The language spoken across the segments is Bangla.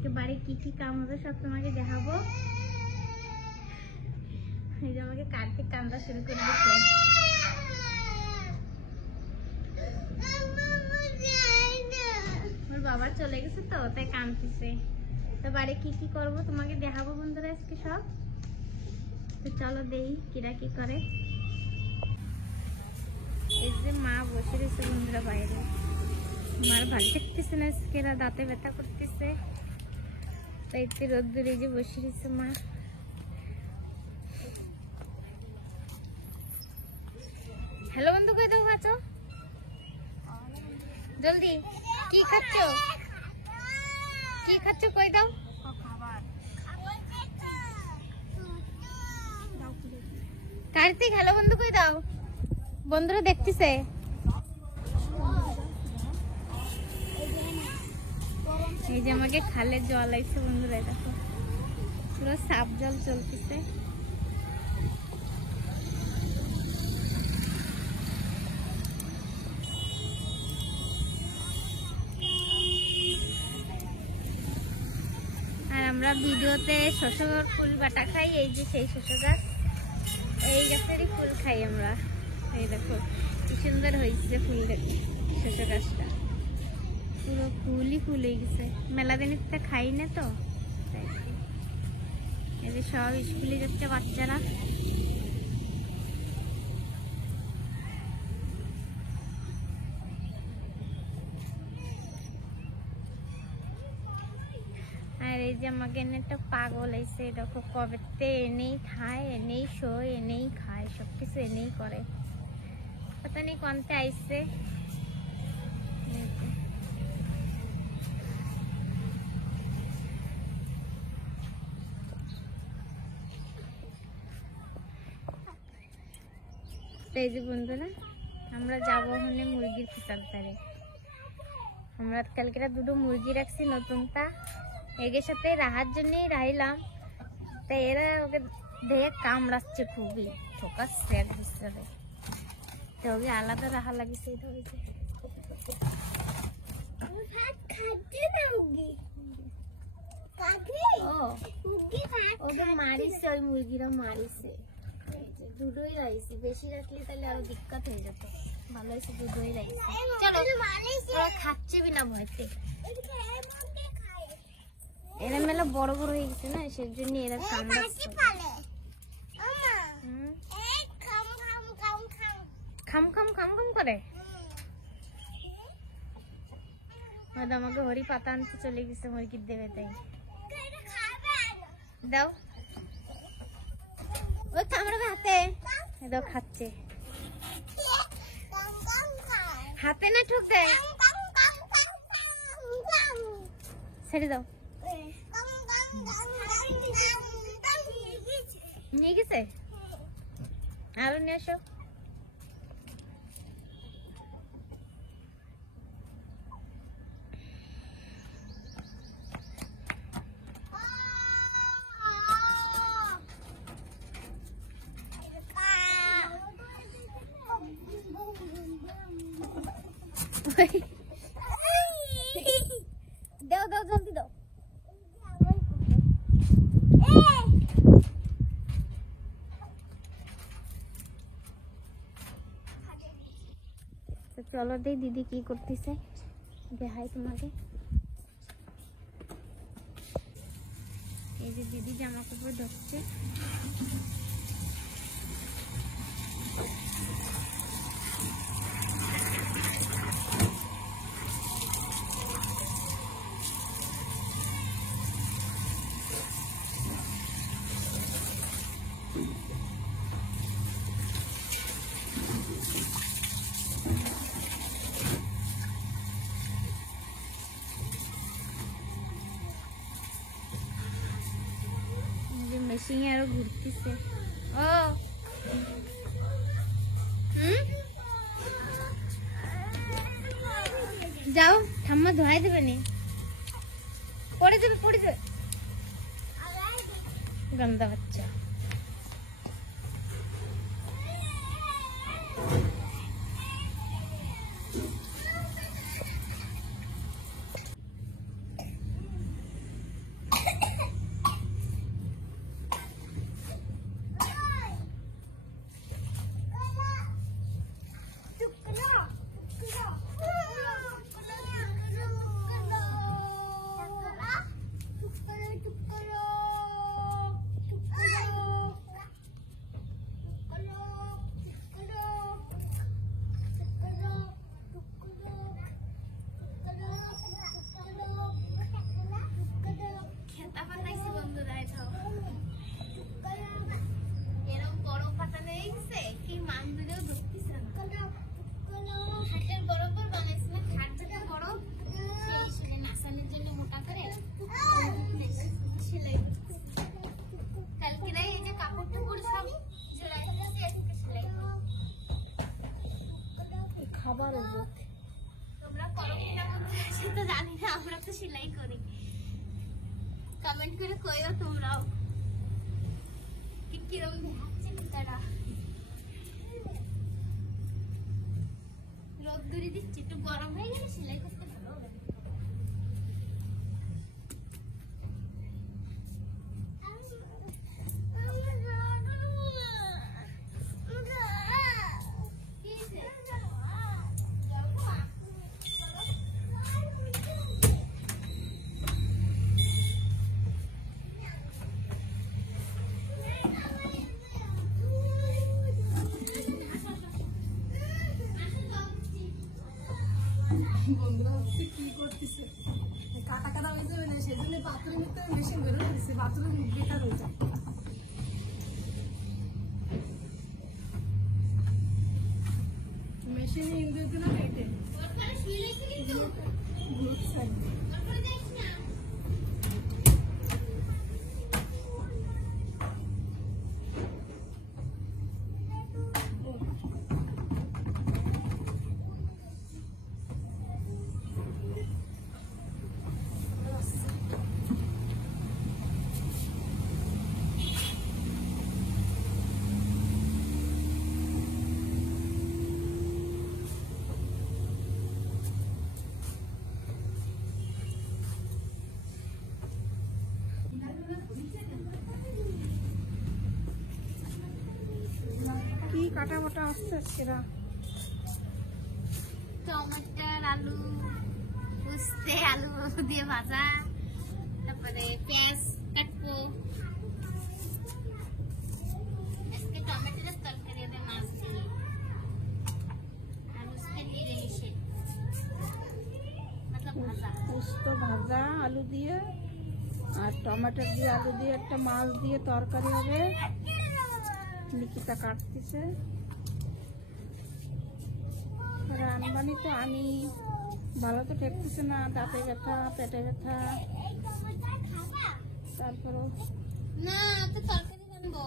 আজকে বাড়ি কি কি কাম হবে সব তোমাকে দেখাবো। এই যে আমাকে কার্তিক কান্দা শুরু করে দিচ্ছে। ওর বাবা চলে গেছে তো তাই কাঁদতেছে। তো বাড়ি কি কি করবো তোমাকে দেখাবো বন্ধুরা আজকে সব। তো চলো দেই কিরা কি করে। এই যে মা বসে রয়েছে বন্ধুরা বাইরে, মার ভালো দেখতেছে না, আজকে দাঁতে ব্যথা করতেছে তাই রোদ্দুরে যে বসে রয়েছে মা। হ্যালো বন্ধু কই দাও খাচ্ছ জলদি, কি খাচ্ছ কি খাচ্ছ কই দাও। কার্তিক হ্যালো বন্ধু কই দাও, বন্ধুরা দেখতেছে। এই যে আমাকে খালে জল আইছে বন্ধুরা, দেখো পুরো সাপ জল চলতেছে। আর আমরা ভিডিওতে শস্য ফুল বাটা খাই, এই যে সেই শস্য গাছ, এই গাছেরই ফুল খাই আমরা। এই দেখো কি সুন্দর হয়েছে ফুল শস্য গাছটা, পুরো ফুলই ফুল হয়ে গেছে। মেলা দিনের তো খাই না তো তাই। এই যে সব স্কুলে যাচ্ছে বাচ্চারা। আর এই যে আমাকে এনে একটা পাগল আইছে, দেখো কবেতে এনেই খায় এনেই শোয় এনেই খায়, সবকিছু এনেই করে, পতা নেই কোনতে আইছে। এই যে বন্ধুরা আমরা যাবো ওখানে মুরগির ফিসাল তারে। আমরা কালকে দুটো মুরগি রাখছি নতুনটা, এগের সাথে রাহার জন্যই রাইলাম, তাই এরা ওকে দেখে কামড়াচ্ছে খুবই, ঠোকাচ্ছে এক দুসরে, তো ওকে আলাদা রাহা লাগিছে। ওকে মারিছে, ওই মুরগিরা মারিছে, দুটোই রাইছি, বেশি রাখলে তাহলে আরো দিক্কত হয়ে যেত। ভালো হয়েছে দুটোই রাইছি। চলো ওরা খাচ্ছে বিনা ভয়তে, এরা মেলা বড় বড় হয়ে গেছে না, সেজন্য এরা কামড়াচ্ছে। খাম খাম খাম খাম করে। আমাকে হরি পাতা আনতে চলে গেছে মুরগির দেবে, তাই দাও ওই কামড়াবে হাতে, দাও খাচ্ছে হাতে না ঠোকে, ছেড়ে দাও। নিয়ে গেছে, আরো নিয়ে আসো। দাও দাও জলদি দাও। তো চলো দেই দিদি কি করতেছে দেখাই তোমাকে। এই যে দিদি জামা কাপড় ধরছে। মেশিন আরো ঘুরতেছে। ও যাও ঠাম্মা ধোয়াই দেবে নি, পড়ে যাবে পড়ে যাবে, গন্ধা বাচ্চা। খাবার হবে। তোমরা করো কিনা বন্ধুরা সেটা জানি না, আমরা তো সেলাই করি। কমেন্ট করে কইও তোমরাও কিরম দেখাচ্ছে ভিতরটা। রোদ্দুরি দিচ্ছে, একটু গরম হয়ে গেলে সেলাই করতে ভালো হবে। বন্ধুরা হচ্ছে কি করতেছে, কাটা কাটা হয়ে যাবে না, সেজন্য পাথরের মধ্যে মেশিন বের করে দিচ্ছে, পাথরের বেকার হয়ে যায়। মেশিনে ইংরেজি না কেটে কি কাটা মোটা আসছে সেরা। টমেটোর, আলু, উস্তে, আলু দিয়ে ভাজা, তারপরে পেঁয়াজ কাটবো। আজকে টমেটোর তরকারি হবে মাছ দিয়ে, আর উস্তে দিয়ে ইলিশে, মতলব ভাজা। পোস্ত ভাজা আলু দিয়ে আর টমেটো দিয়ে আলু দিয়ে একটা মাছ দিয়ে তরকারি হবে। নিকিতা কাটতেছে। রান্নাবানি তো আমি ভালো তো ঠেকতেছে না, দাঁতে ব্যথা, পেটে ব্যথা, তারপরও না তো তরকারি বানবো।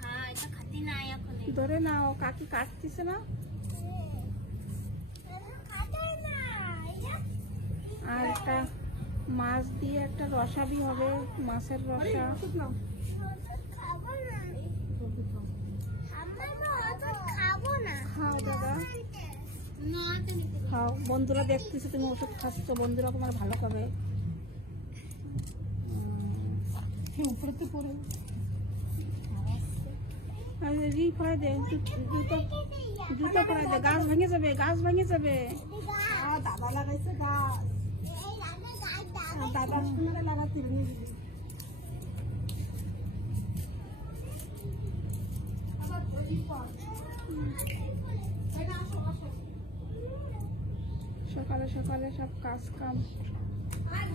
হ্যাঁ, এটা খাতি নাই এখন। ধরে না, ও কাকি কাটতেছে না। আর একটা মাছ দিয়ে একটা রসাবি হবে, মাছের রসা। খাও দাদা, খাও। বন্ধুরা দেখতেছে তুমি ওষুধ খাচ্ছ, বন্ধুরা তোমার ভালো খাবে। উপরে পড়ে ফেলে দে, জুতো ফেলে দে, গাছ ভেঙে যাবে, গাছ ভেঙে যাবে। দাদা লাগাইছে গাছ, দাদা লাগাতে সকালে সকালে সব কাজ কাম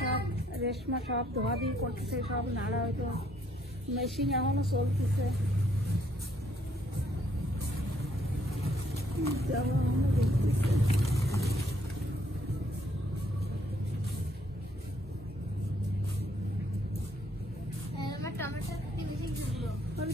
সব রেশমা সব ধোয়াধুয়ি করতেছে, সব নাড়া হয়তো মেশিন এখনো চলতেছে।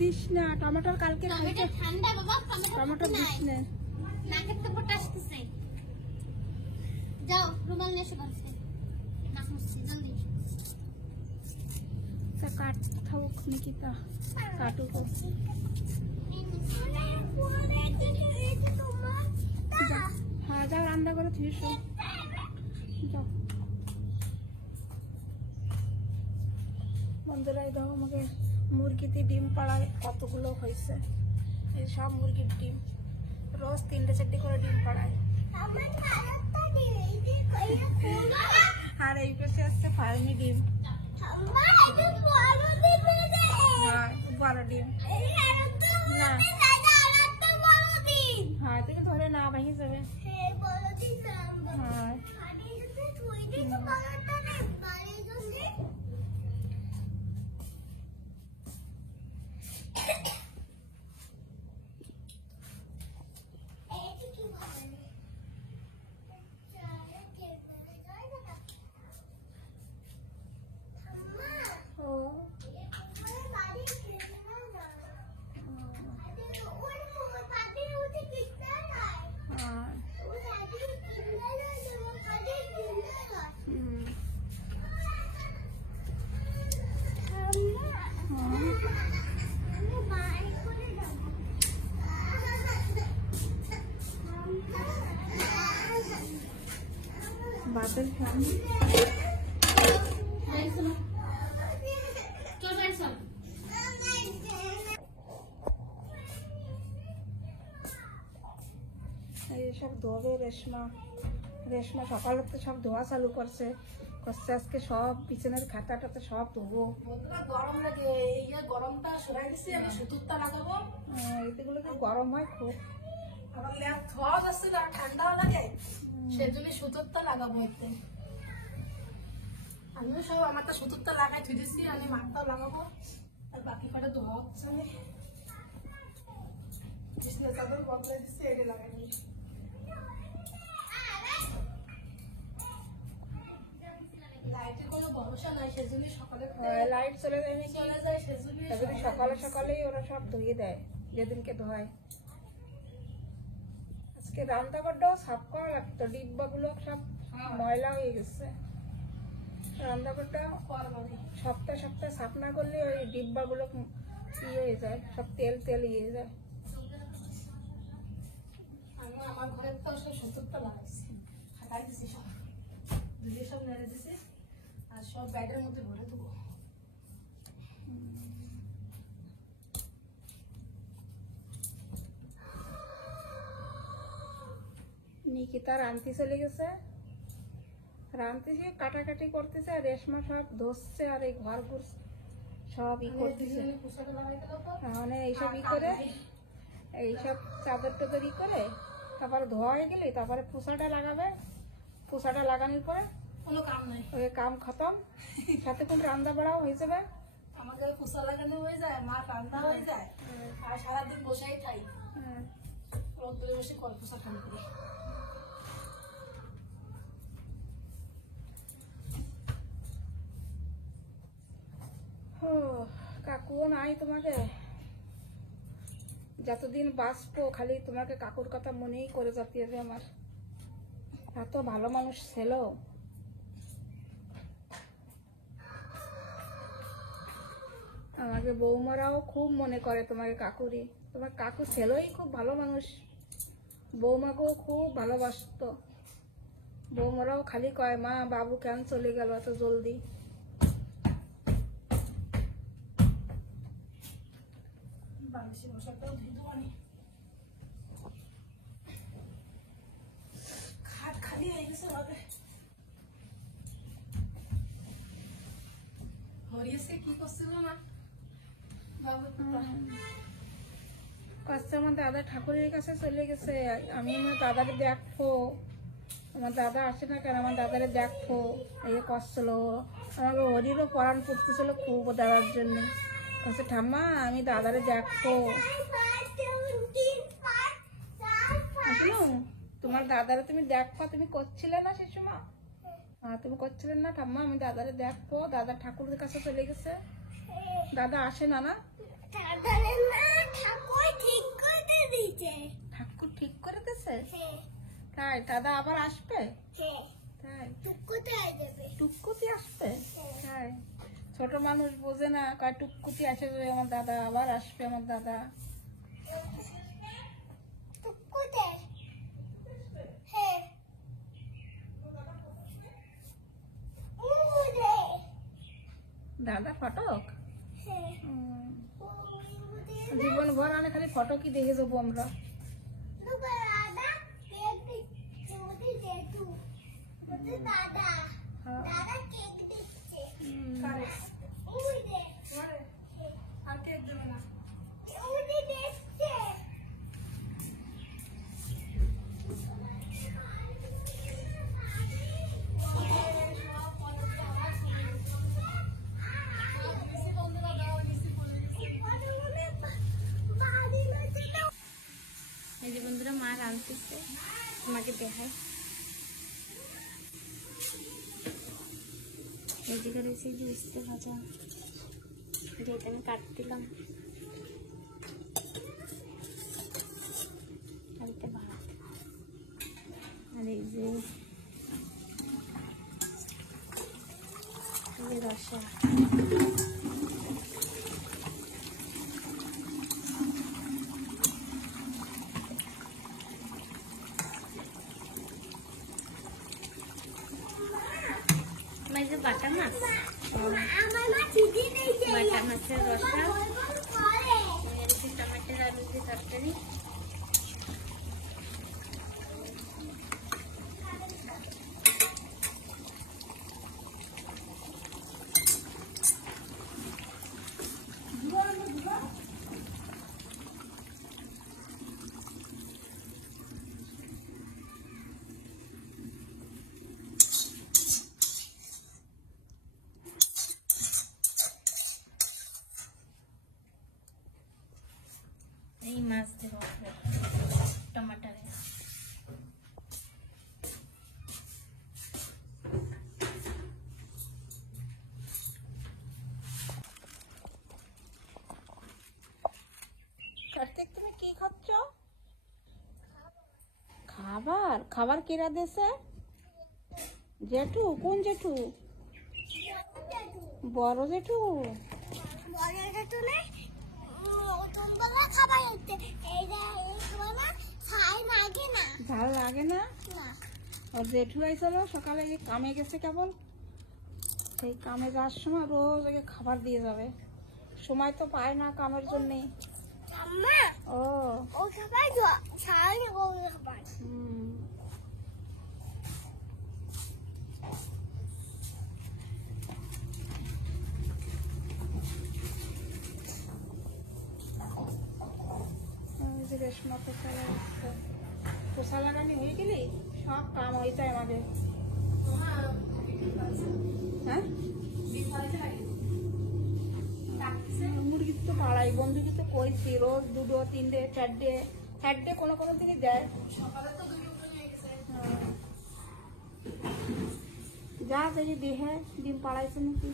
দিস না টমেটোর, কালকে টমেটো দিস না। যাও রুমাল নিয়ে এসো বাড়িতে, নাক মুছছি জলদি। কাট থাকুক নিকিতা, কাটুক। হ্যাঁ যাও রান্না করে থিস যাও। বন্ধুরা এই দেখো আমাকে মুরগিতে ডিম পাড়ায় কতগুলো হয়েছে। এই সব মুরগির ডিম, রোজ 3-4 করে ডিম পাড়ায়। আর এই পাশে হচ্ছে ফার্মি ডিম, বড় ডিম। হ্যাঁ তুমি ধরে না ভেঙে যাবে। হ্যাঁ ভাতের সামনে সব ধোবে রেশমা। রেশমা সকাল তো সব ধোয়া চালু করছে আজকে সব বিছানার খাতাটাতে সব ধোবো। গরম লাগে, এই গরমটা সরাই দিচ্ছি, আমি সুতুরটা লাগাবো। এগুলো তো গরম হয় খুব, আবার ল্যাব ধোয়া যাচ্ছে না, ঠান্ডাও লাগে, সেজন্য সুতুরটা লাগাবো। এতে আমিও সব আমারটা সুতুরটা লাগাই থুই দিচ্ছি, আমি মাঠটাও লাগাবো। আর বাকি কটা ধোয়া হচ্ছে, আমি বিছনা চাদর বদলাই দিচ্ছি, এটা লাগাই নি। লাইটের কোনো ভরসা নাই, সেজন্য সকালে লাইট চলে যায় চলে যায়, সেজন্য সকালে সকালেই ওরা সব ধুয়ে দেয় যেদিনকে ধোয়। আজকে রান্নাঘরটাও সাফ করা লাগতো, ডিব্বাগুলো সব ময়লা হয়ে গেছে। রান্নাঘরটা সপ্তাহে সপ্তাহে সাফ না করলে ওই ডিব্বাগুলো হয়ে যায়, সব তেল তেল হয়ে যায়। আমি আমার ঘরের তো সব সুতুরটা লাগাইছি, খাটাই দিছি, সব ধুয়ে সব নেড়ে দিছি, আর সব ব্যাগের মধ্যে ভরে দেবো। নিকিতা রান্তি চলে গেছে, রান্তিছে কাটাকাটি করতেছে, আর রেশমা সব ধরছে, আর এই ঘর ঘুর সব ই করতেছে। মানে এইসব ই করে, এইসব চাদর টাদর ই করে তারপরে ধোয়া হয়ে গেলে তারপরে পোষাটা লাগাবে। পোষাটা লাগানোর পরে কোনো কাম নাই, ওই কাম খতম, সাথে কোন রান্না বাড়াও হয়ে যাবে। আমাদের পোষা লাগানো হয়ে যায়, মা রান্না হয়ে যায়, আর সারাদিন বসেই খাই, রোদ্দুরে বসে কল পোষা খান করি। কাকুও নাই তোমাকে, যতদিন বাঁচবো খালি তোমাকে কাকুর কথা মনেই করে যেতে হবে। আমার এত ভালো মানুষ ছিল। আমাকে বৌমারাও খুব মনে করে তোমাকে কাকুরি। তোমার কাকু ছেলেই খুব ভালো মানুষ, বৌমাকেও খুব ভালোবাসতো। বৌমারাও খালি কয়, মা বাবু কেন চলে গেল এত জলদি। বালিশে বসাটাও ধুয়ে দেবো, আমি খাট খালি হয়ে গেছে হবে। হরিয়েছে কি করছিল না বাবু, কষ্ট আমার দাদা ঠাকুরের কাছে চলে গেছে। আমি আমার দাদারে দেখবো, আমার দাদা আসে না কেন, আমার দাদারে দেখবো এই করছিল। আমাকে হরিরও পড়ান পড়তেছিল খুব দাদার জন্য। কাছে ঠাম্মা আমি দাদারে দেখবো। তোমার দাদারে তুমি দেখবা, তুমি করছিলে না সে সময়? তুমি করছিলেন না ঠাম্মা আমি দাদারে দেখবো, দাদা ঠাকুরের কাছে চলে গেছে। দাদা আসে না? না ঠাকুর ঠিক করে দিয়েছে তাই? দাদা আবার আসবে তাই? টুকুতি আসবে তাই? ছোট মানুষ বোঝে না, কয় টুকুতি আসবে আমার দাদা, আবার আসবে আমার দাদা। দাদা ফটক জীবন ভর আনে খালি ফটকই দেখে যাবো আমরা। আর কেক দেবে না। এই যে বন্ধুরা মা রাঁধতেছে, তোমাকে দেখায়। এদিকে রয়েছে যে উস্তে ভাজা, যেটা আমি কাটতিলাম, কালকে ভাত, আর এই যে রসা। বাটা মাছ, বাটা মাছের রসা, টমেটোর আলু দিয়ে তরকারি। এই মাছ দেবো টমাটারে। কার্তিক তুমি কি খাচ্ছ? খাবার? খাবার কিরা দেশে? জেঠু? কোন জেঠু? বড় জেঠু? ঝাল লাগে না? আর জেঠু আইসলো সকালে যে কামে গেছে কেবল, সেই কামে যাওয়ার সময় রোজ ওকে খাবার দিয়ে যাবে, সময় তো পায় না কামের জন্যে। ও হুম। রেশমা পোষা লাগাচ্ছে, পোষা লাগানি হয়ে গেলি সব কাম হয়ে যায় আমাদের। হ্যাঁ মুরগি তো পাড়াই, বন্ধুকে তো কইছি রোজ দুটো তিনটে চারটে কোনো কোনো দিনই দেয়। যা দেখি দেহে ডিম পাড়াইছে নাকি।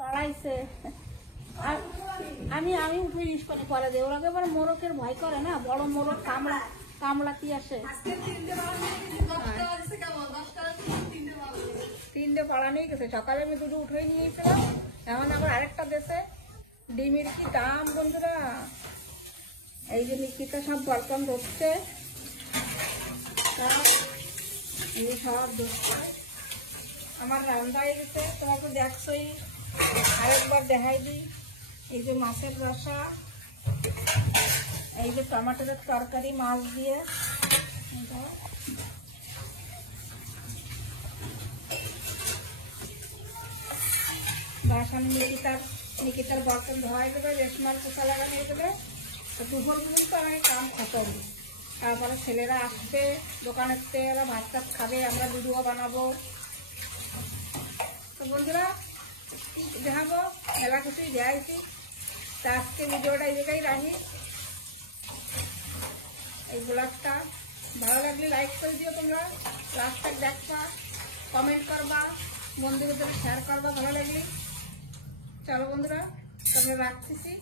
পাড়াইছে আমি উঠে জিনিস করে করে দেয়, ওরা এবার মোরকের ভয় করে না, বড় মোরক কামড়াতি আসে। তিনটে পাড়া নিয়ে গেছে, সকালে আমি দুটো উঠে নিয়েছিলাম, এখন আবার আরেকটা দেশে। ডিমের কি দাম বন্ধুরা! এই যে নিকিতা সব বর্তন ধরছে, এই যে সব ধরছে। আমার রান্না হয়ে গেছে, তোমাকে দেখছোই, আরেকবার দেখাই দিই। এই যে মাছের রসা, এই যে টমাটোর তরকারি মাছ দিয়ে, বাসন নিকিতার বর্তন ধোয়াই দেবে, রেশমার পোষা লাগানো হয়ে দেবে। তো দুপুর পর্যন্ত আমি কাম খতম। তারপরে ছেলেরা আসবে দোকানের থেকে, ওরা ভাত টাত খাবে, আমরা ভিডিও বানাবো। তো বন্ধুরা দেখাবো, মেলা কিছুই দেখাইছি। তা আজকে ভিডিওটা এই জায়গায় রাখি। এই ব্লগটা ভালো লাগলে লাইক করে দিও, তোমরা লাস্ট তক দেখবা, কমেন্ট করবা, বন্ধুদের শেয়ার করবা ভালো লাগলে। চলো বন্ধুরা, তোমরা রাখতেছি।